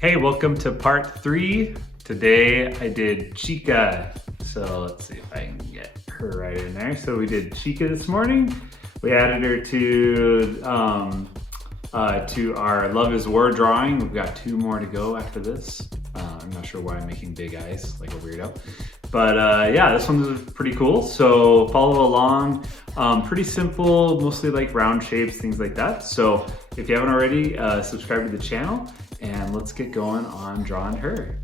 Hey, welcome to part 3. Today I did Chika. So let's see if I can get her right in there. So we did Chika this morning. We added her to our Love is War drawing. We've got 2 more to go after this. I'm not sure why I'm making big eyes like a weirdo. But yeah, this one's pretty cool. So follow along. Pretty simple, mostly like round shapes, things like that. So if you haven't already, subscribe to the channel and let's get going on drawing her.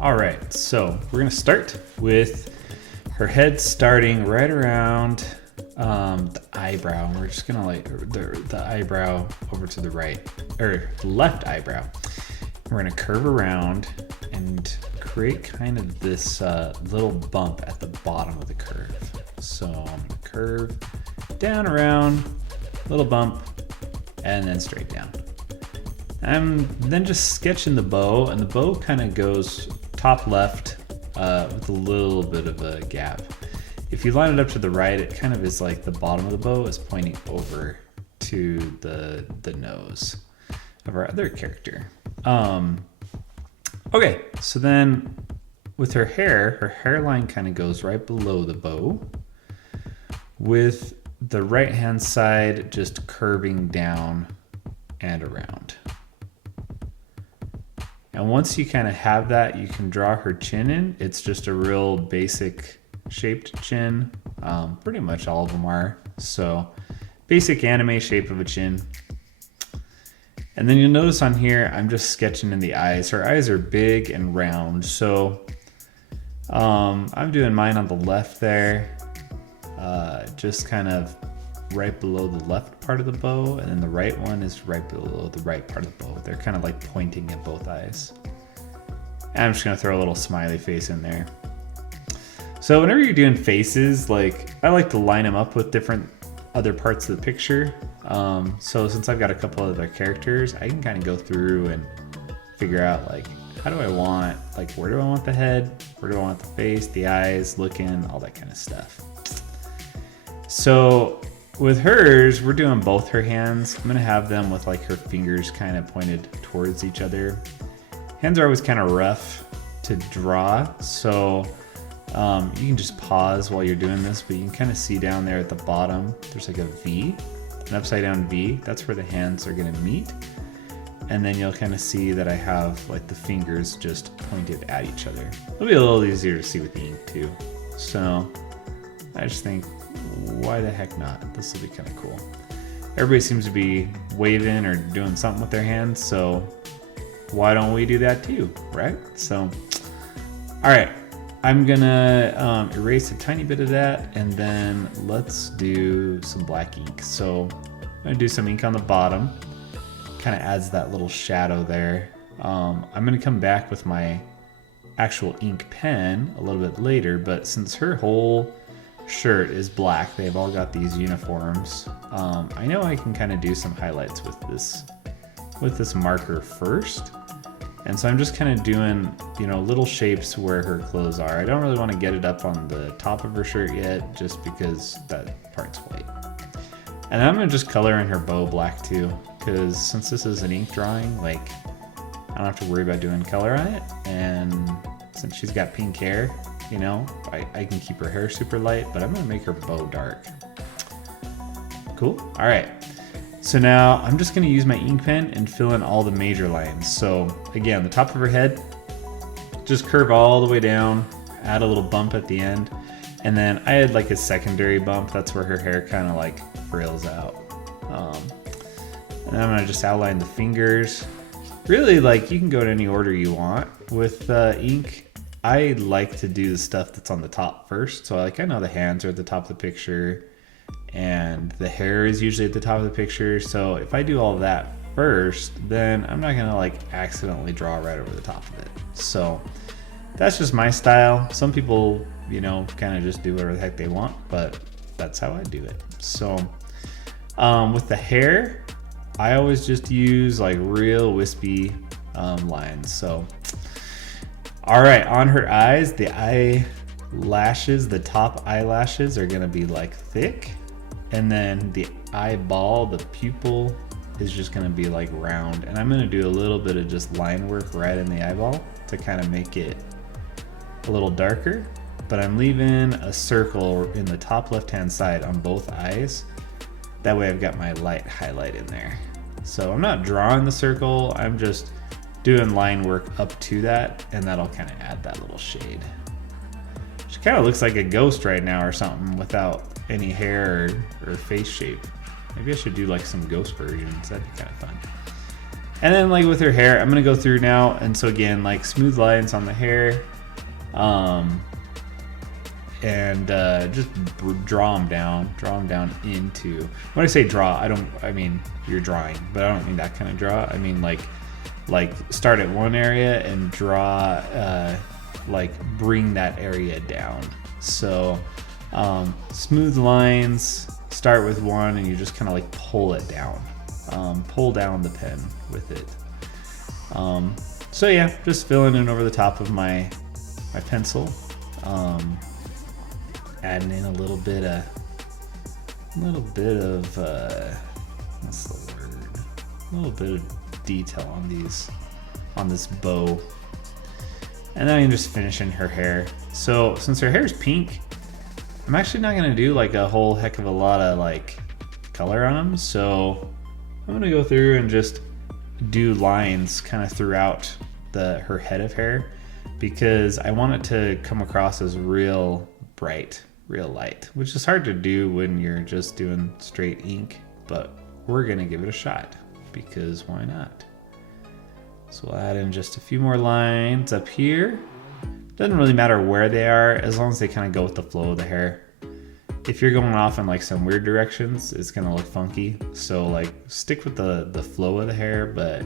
All right, so we're gonna start with her head starting right around the eyebrow. We're just gonna like the eyebrow over to the right, or the left eyebrow. We're gonna curve around and create kind of this little bump at the bottom of the curve. So I'm gonna curve down around, little bump, and then straight down. I'm then just sketching the bow, and the bow kind of goes top left with a little bit of a gap. If you line it up to the right, it kind of is like the bottom of the bow is pointing over to the nose of our other character. Okay, so then with her hairline kind of goes right below the bow, with the right hand side just curving down and around. And once you kind of have that, you can draw her chin in. It's just a real basic shaped chin. Pretty much all of them are. So basic anime shape of a chin. And then you'll notice on here, I'm just sketching in the eyes. Her eyes are big and round. So I'm doing mine on the left there. Just kind of right below the left part of the bow, and then the right one is right below the right part of the bow. They're kind of like pointing at both eyes. And I'm just gonna throw a little smiley face in there. So whenever you're doing faces, like I like to line them up with different other parts of the picture. So since I've got a couple other characters, I can kind of go through and figure out like, how do I want, like where do I want the head? Where do I want the face, the eyes, looking, all that kind of stuff. So with hers, we're doing both her hands. I'm gonna have them with like her fingers kind of pointed towards each other. Hands are always kind of rough to draw, so you can just pause while you're doing this, but you can kind of see down there at the bottom, there's like a V, an upside down V. That's where the hands are gonna meet. And then you'll kind of see that I have like the fingers just pointed at each other. It'll be a little easier to see with the ink too. So I just think, why the heck not? This will be kind of cool. Everybody seems to be waving or doing something with their hands, so why don't we do that too, right? So, all right, I'm gonna erase a tiny bit of that, and then let's do some black ink. So I'm gonna do some ink on the bottom, kind of adds that little shadow there. I'm gonna come back with my actual ink pen a little bit later, but since her whole shirt is black, they've all got these uniforms. I know I can kind of do some highlights with this marker first. And so I'm just kind of doing, you know, little shapes where her clothes are. I don't really want to get it up on the top of her shirt yet, just because that part's white. And I'm gonna just color in her bow black too, because since this is an ink drawing, like I don't have to worry about doing color on it. And since she's got pink hair, you know, I can keep her hair super light, but I'm gonna make her bow dark. Cool, all right. So now I'm just gonna use my ink pen and fill in all the major lines. So again, the top of her head, just curve all the way down, add a little bump at the end. And then I had like a secondary bump. That's where her hair kind of like frills out. And then I'm gonna just outline the fingers. Really, like you can go in any order you want with ink. I like to do the stuff that's on the top first. So like I know the hands are at the top of the picture and the hair is usually at the top of the picture. So if I do all of that first, then I'm not gonna like accidentally draw right over the top of it. So that's just my style. Some people, you know, kind of just do whatever the heck they want, but that's how I do it. So with the hair, I always just use like real wispy lines. So all right, on her eyes, the eyelashes, the top eyelashes are gonna be like thick. And then the eyeball, the pupil, is just gonna be like round. And I'm gonna do a little bit of just line work right in the eyeball to kind of make it a little darker. But I'm leaving a circle in the top left-hand side on both eyes. That way I've got my light highlight in there. So I'm not drawing the circle, I'm just doing line work up to that, and that'll kind of add that little shade. She kind of looks like a ghost right now or something without any hair or face shape. Maybe I should do like some ghost versions, that'd be kind of fun. And then like with her hair, I'm gonna go through now, and so again, like smooth lines on the hair, and just draw them down into, when I say draw, I mean you're drawing, but I don't mean that kind of draw. I mean like start at one area and draw, like bring that area down. So smooth lines, start with one and you just kind of like pull it down, pull down the pen with it. So yeah, just filling in over the top of my pencil, adding in a little bit of what's the word? A little bit of detail on this bow. And then I'm just finishing her hair. So since her hair is pink, I'm actually not gonna do like a whole heck of a lot of like color on them. So I'm gonna go through and just do lines kind of throughout her head of hair, because I want it to come across as real bright, real light, which is hard to do when you're just doing straight ink, but we're gonna give it a shot because why not? So we'll add in just a few more lines up here. Doesn't really matter where they are, as long as they kind of go with the flow of the hair. If you're going off in like some weird directions, it's gonna look funky. So like stick with the flow of the hair, but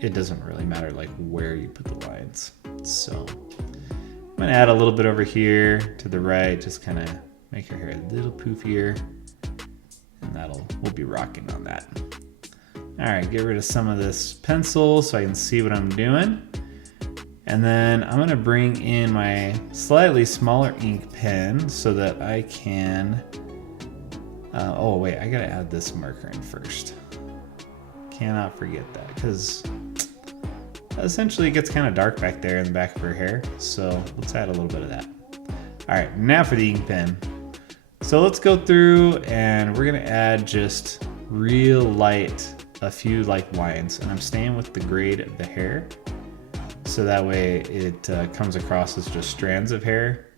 it doesn't really matter like where you put the lines. So I'm gonna add a little bit over here to the right, just kind of make her hair a little poofier, and we'll be rocking on that. All right, get rid of some of this pencil so I can see what I'm doing. And then I'm gonna bring in my slightly smaller ink pen so that I can, oh wait, I gotta add this marker in first. Cannot forget that, because essentially it gets kind of dark back there in the back of her hair. So let's add a little bit of that. All right, now for the ink pen. So let's go through and we're gonna add just real light, a few like lines, and I'm staying with the grade of the hair. So that way it comes across as just strands of hair,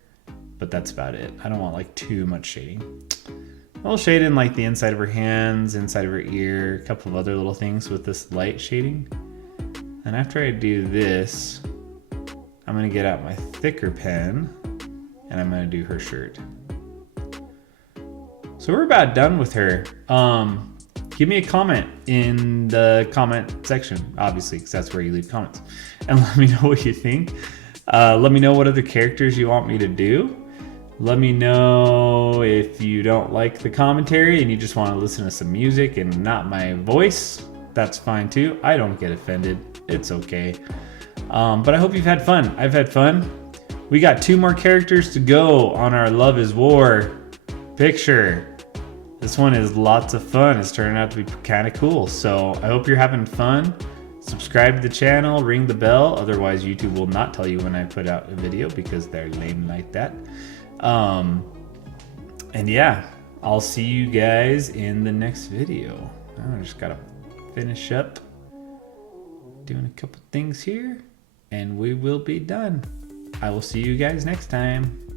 but that's about it. I don't want like too much shading. I'll shade in like the inside of her hands, inside of her ear, a couple of other little things with this light shading. And after I do this, I'm gonna get out my thicker pen and I'm gonna do her shirt. So we're about done with her. Give me a comment in the comment section, obviously, because that's where you leave comments. And let me know what you think. Let me know what other characters you want me to do. Let me know if you don't like the commentary and you just want to listen to some music and not my voice. That's fine too. I don't get offended. It's okay. But I hope you've had fun. I've had fun. We got 2 more characters to go on our Love is War picture. This one is lots of fun. It's turning out to be kind of cool. So I hope you're having fun. Subscribe to the channel, ring the bell. Otherwise, YouTube will not tell you when I put out a video because they're lame like that. And yeah, I'll see you guys in the next video. I just gotta finish up doing a couple things here and we will be done. I will see you guys next time.